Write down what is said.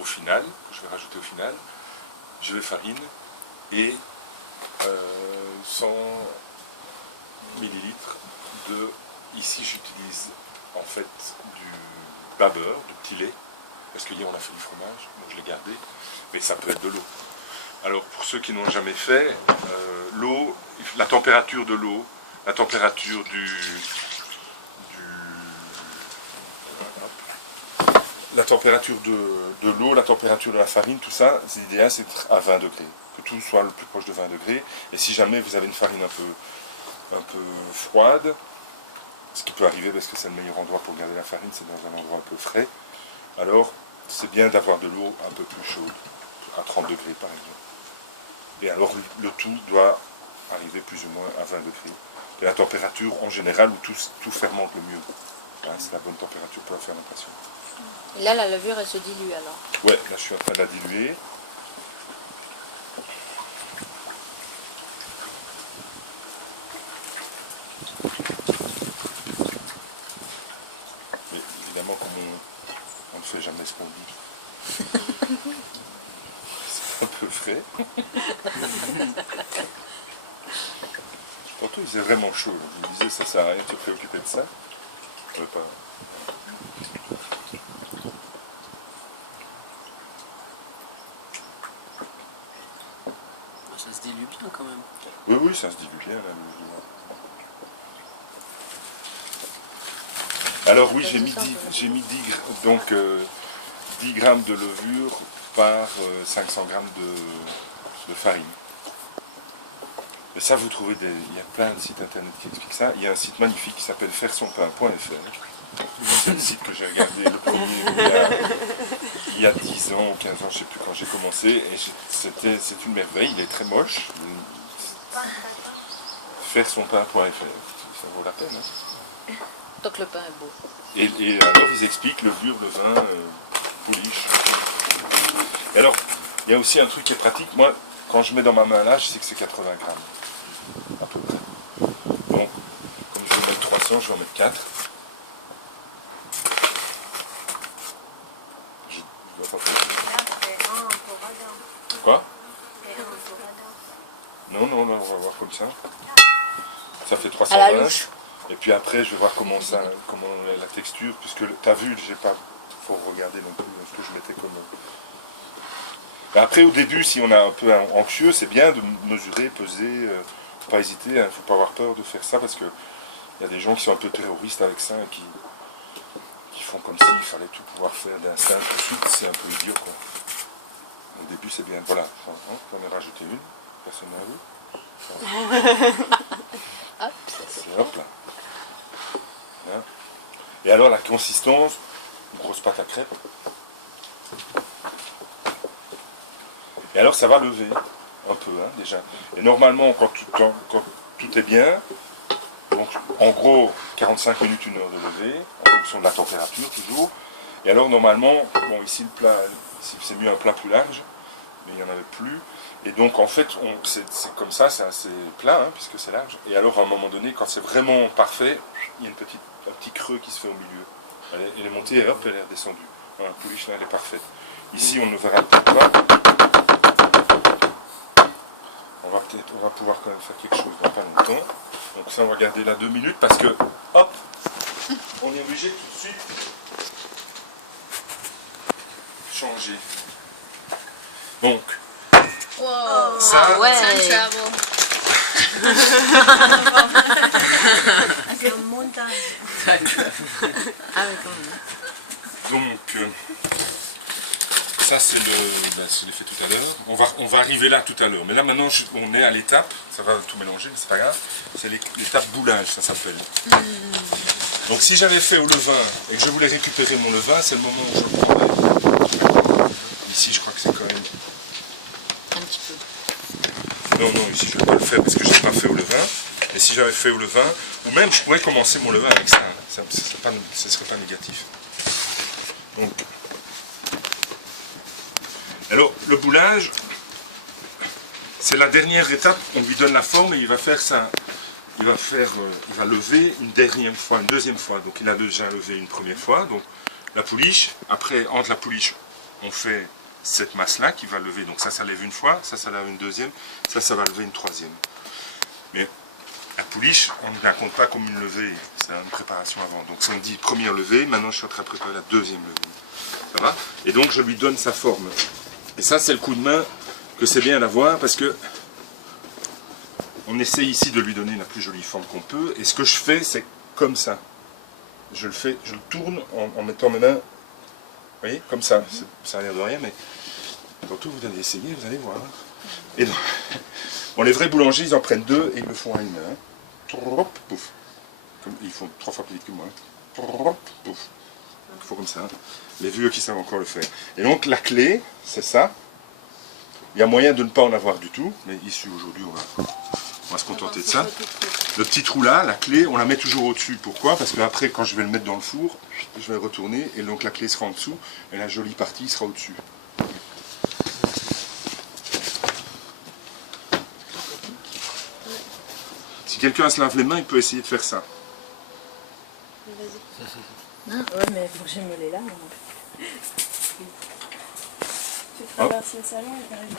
au final, je vais rajouter au final, je vais farine et 100 millilitres de, ici j'utilise en fait du bas beurre, du petit lait, parce qu'hier on a fait du fromage, donc je l'ai gardé, mais ça peut être de l'eau. Alors pour ceux qui n'ont jamais fait, l'eau, la température de l'eau, la température la température de l'eau, la température de la farine, tout ça, l'idéal c'est d'être à 20 degrés, que tout soit le plus proche de 20 degrés, et si jamais vous avez une farine un peu froide, ce qui peut arriver parce que c'est le meilleur endroit pour garder la farine, c'est dans un endroit un peu frais, alors c'est bien d'avoir de l'eau un peu plus chaude, à 30 degrés par exemple. Et alors le tout doit arriver plus ou moins à 20 degrés. Et la température en général où tout fermente le mieux. Hein, c'est la bonne température pour la fermentation. Et là, la levure, elle se dilue alors? Ouais, là je suis en train de la diluer. Mais évidemment, comme on ne fait jamais ce qu'on dit. C'est un peu frais. Tantôt il faisait vraiment chaud. Je me disais, ça sert à rien de se préoccuper de ça. Je ne pas. Ça se dilue bien quand même. Oui, oui, ça se dilue bien la levure. Alors oui, j'ai mis 10 grammes de levure par 500 grammes de farine. Et ça, vous trouvez il y a plein de sites internet qui expliquent ça. Il y a un site magnifique qui s'appelle fairesonpain.fr. C'est le site que j'ai regardé le premier il y a 10 ans ou 15 ans, je ne sais plus quand j'ai commencé. Et c'est une merveille, il est très moche. Fairesonpain.fr, ça vaut la peine. Hein. Donc le pain est beau. Et alors ils expliquent levure, levain, pouliche. Et alors, il y a aussi un truc qui est pratique. Moi, quand je mets dans ma main là, je sais que c'est 80 grammes. À peu près. Donc, comme je vais mettre 300, je vais en mettre 4. Je ne vois pas plus. Quoi? Non, non, non, on va voir comme ça. Ça fait 320. Et puis après, je vais voir comment est la texture, puisque tu as vu, j'ai pas, faut regarder non plus ce que je mettais comme. Après, au début, si on est un peu anxieux, c'est bien de mesurer, peser, faut pas hésiter, il ne faut pas avoir peur de faire ça, parce que il y a des gens qui sont un peu terroristes avec ça, et qui font comme s'il fallait tout pouvoir faire d'instinct tout de suite, c'est un peu idiot, quoi. Au début, c'est bien, voilà, j'en ai rajouté une, personne n'a vu. Hop, c'est hop là. Hein. Et alors la consistance, une grosse pâte à crêpes. Et alors ça va lever un peu hein, déjà. Et normalement quand tout est bien, donc en gros 45 minutes, 1 heure de lever, en fonction de la température toujours. Et alors normalement, bon ici le plat, c'est mieux un plat plus large, mais il n'y en avait plus. Et donc en fait, c'est comme ça, c'est assez plat, hein, puisque c'est large. Et alors à un moment donné, quand c'est vraiment parfait, il y a un petit creux qui se fait au milieu. Elle est montée et hop, elle est redescendue. Voilà, la pouliche là, elle est parfaite. Ici, on ne le verra peut-être pas. On va pouvoir quand même faire quelque chose dans pas longtemps. Donc ça, on va garder là 2 minutes parce que, hop, on est obligé tout de suite changer. Donc, wow. Ça, ouais. Time travel. C'est un montage. Ah oui, quand même. donc ça c'est l'ai fait tout à l'heure. On va arriver là tout à l'heure. Mais là maintenant on est à l'étape, ça va tout mélanger, mais c'est pas grave. C'est l'étape boulage, ça s'appelle. Donc si j'avais fait au levain et que je voulais récupérer mon levain, c'est le moment où je le prendrais. Ici je crois que c'est quand même. Un petit peu. Non, non, ici je ne vais pas le faire parce que je n'ai pas fait au levain. Et si j'avais fait au levain, ou même je pourrais commencer mon levain avec ça, hein. Ce ne serait pas négatif. Donc, alors le boulage, c'est la dernière étape, on lui donne la forme et il va faire ça. Il va lever une dernière fois, une deuxième fois. Donc il a déjà levé une première fois, donc la pouliche. Après, entre la pouliche, on fait cette masse-là qui va lever. Donc ça lève une fois, ça lève une deuxième, ça va lever une troisième. Mais la pouliche, on ne la compte pas comme une levée, c'est une préparation avant. Donc si on dit première levée, maintenant je suis en train de préparer la deuxième levée. Ça va? Et donc je lui donne sa forme. Et ça, c'est le coup de main que c'est bien d'avoir parce que on essaie ici de lui donner la plus jolie forme qu'on peut. Et ce que je fais, c'est comme ça. Je le tourne en mettant mes mains, vous voyez, comme ça. Ça a l'air de rien, mais tantôt vous allez essayer, vous allez voir. Et donc, bon, les vrais boulangers, ils en prennent deux et ils le font à une main. Pouf. Comme, ils font 3 fois plus vite que moi. Pouf. Il faut comme ça. Les vieux qui savent encore le faire. Et donc la clé, c'est ça. Il y a moyen de ne pas en avoir du tout, mais ici aujourd'hui on va se contenter de ça. Le petit trou là, la clé, on la met toujours au-dessus. Pourquoi? Parce que après, quand je vais le mettre dans le four, je vais le retourner et donc la clé sera en dessous et la jolie partie sera au-dessus. Si quelqu'un se lave les mains, il peut essayer de faire ça. Vas-y. Ouais, mais faut que je me les lave. Tu traverses le salon et t'arrives.